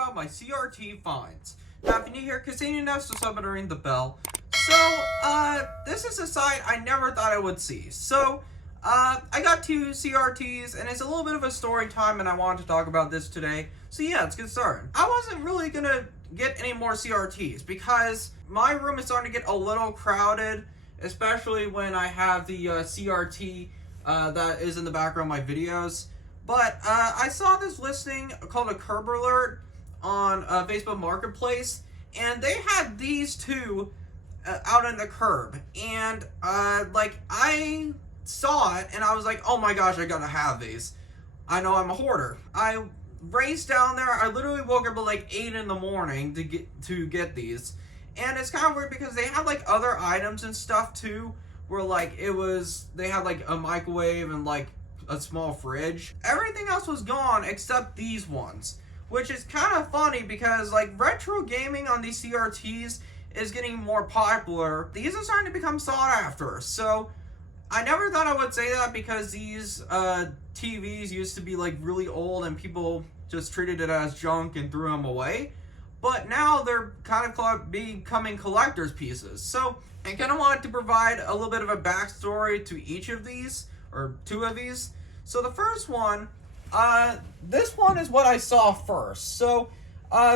about my CRT finds. Now, if you're new here, continue to sub and ring the bell. So, this is a site I never thought I would see. So, I got 2 CRTs, and it's a little bit of a story time, and I wanted to talk about this today. So yeah, let's get started. I wasn't really gonna get any more CRTs, because my room is starting to get a little crowded, especially when I have the CRT that is in the background of my videos. But I saw this listing called a curb alert on Facebook Marketplace, and they had these 2 out in the curb, and I saw it and I was like, oh my gosh, I gotta have these. I know I'm a hoarder. I raced down there. I literally woke up at like 8 in the morning to get these, and it's kind of weird because they have like other items and stuff too, where like they had like a microwave and like a small fridge. Everything else was gone except these ones, which is kind of funny because like retro gaming on these CRTs is getting more popular. These are starting to become sought after. So I never thought I would say that because these TVs used to be like really old and people just treated it as junk and threw them away. But now they're kind of becoming collector's pieces. So I kind of wanted to provide a little bit of a backstory to each of these, or 2 of these. So the first one, this one is what I saw first. So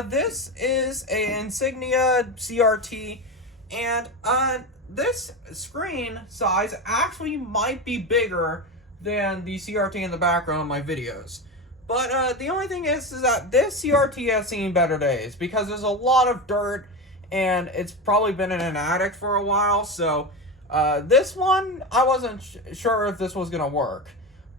this is an Insignia CRT, and this screen size actually might be bigger than the CRT in the background of my videos. But the only thing is that this CRT has seen better days because there's a lot of dirt and it's probably been in an attic for a while. So this one, I wasn't sure if this was going to work.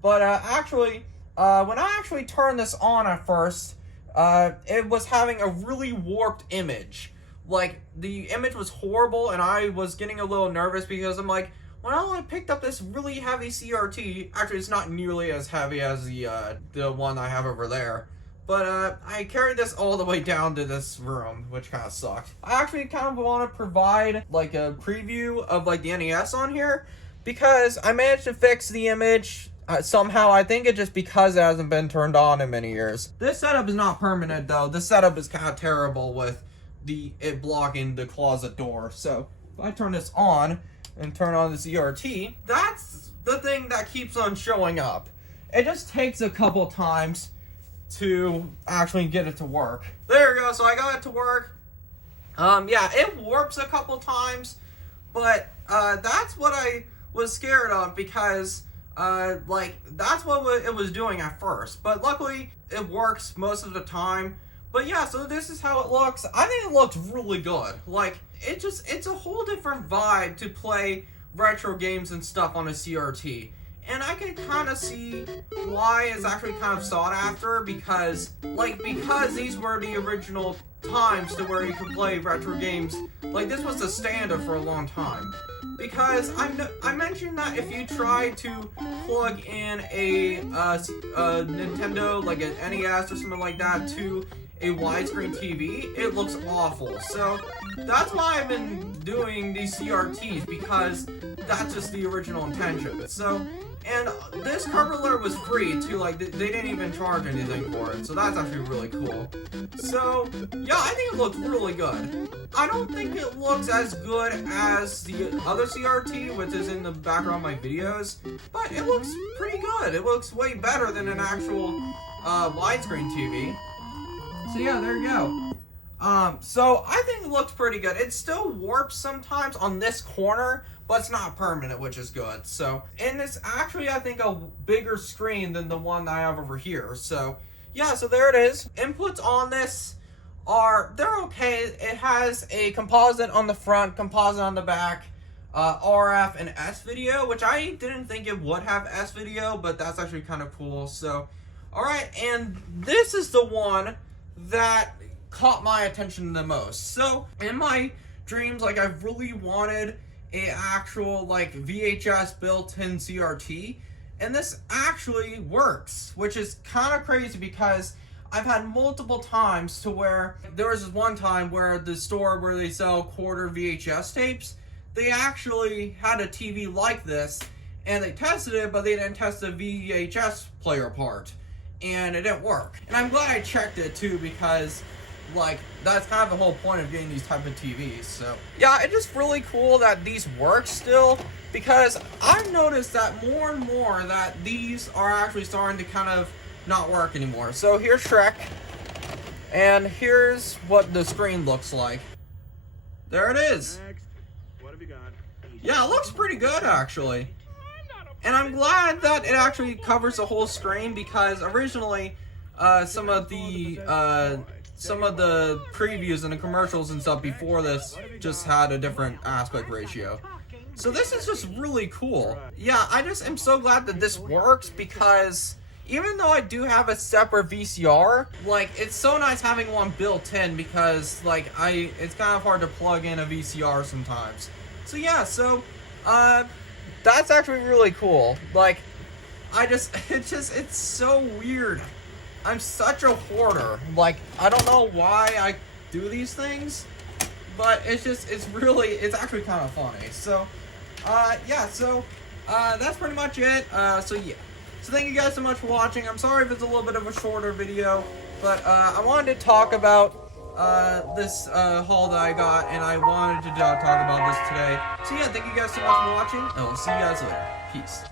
But actually, when I actually turned this on at first, it was having a really warped image. Like, the image was horrible, and I was getting a little nervous because I'm like, well, I picked up this really heavy CRT. Actually, it's not nearly as heavy as the one I have over there. But I carried this all the way down to this room, which kind of sucked. I actually kind of want to provide like a preview of like the NES on here, because I managed to fix the image somehow. I think it's just because it hasn't been turned on in many years. This setup is not permanent though. This setup is kind of terrible with it blocking the closet door. So if I turn this on and turn on the CRT, that's the thing that keeps on showing up. It just takes a couple times to actually get it to work. There we go. So I got it to work. Yeah, it warps a couple times, but that's what I was scared of because that's what it was doing at first. But luckily it works most of the time. But yeah, so this is how it looks. I think it looks really good. Like, it's a whole different vibe to play retro games and stuff on a CRT. And I can kind of see why it's actually kind of sought after, because these were the original times to where you could play retro games. Like, this was the standard for a long time. Because I mentioned that if you try to plug in a Nintendo, like an NES or something like that, to a widescreen TV, it looks awful. So that's why I've been doing these CRTs, because that's just the original intention. So, and this curb alert was free too, like they didn't even charge anything for it, so that's actually really cool. So yeah, I think it looks really good. I don't think it looks as good as the other CRT, which is in the background of my videos, but it looks pretty good. It looks way better than an actual widescreen TV. So yeah, there you go. So I think it looks pretty good. It still warps sometimes on this corner, but it's not permanent, which is good. So, and it's actually, I think, a bigger screen than the one I have over here. So yeah, so there it is. Inputs on this they're okay. It has a composite on the front, composite on the back, RF and S video, which I didn't think it would have S video, but that's actually kind of cool. So, alright, and this is the one that caught my attention the most. So in my dreams, like, I've really wanted a actual like VHS built-in CRT, and this actually works, which is kind of crazy because I've had multiple times to where there was this one time where the store where they sell quarter VHS tapes, they actually had a TV like this and they tested it, but they didn't test the VHS player part, and it didn't work. And I'm glad I checked it too, because like, that's kind of the whole point of getting these type of TVs. So yeah, it's just really cool that these work still, because I've noticed that more and more that these are actually starting to kind of not work anymore. So here's Shrek, and here's what the screen looks like. There it is. Next. What have you got? Yeah, it looks pretty good actually. And I'm glad that it actually covers the whole screen, because originally some of the previews and the commercials and stuff before this just had a different aspect ratio. So this is just really cool. Yeah, I just am so glad that this works, because even though I do have a separate VCR, like, it's so nice having one built in, because like it's kind of hard to plug in a VCR sometimes. So yeah, so that's actually really cool. Like, it's so weird. I'm such a hoarder. Like, I don't know why I do these things, but it's actually kind of funny. So, yeah, so, that's pretty much it. So yeah. So thank you guys so much for watching. I'm sorry if it's a little bit of a shorter video, but, I wanted to talk about, this, haul that I got, and I wanted to talk about this today. So yeah, thank you guys so much for watching, and we'll see you guys later. Peace.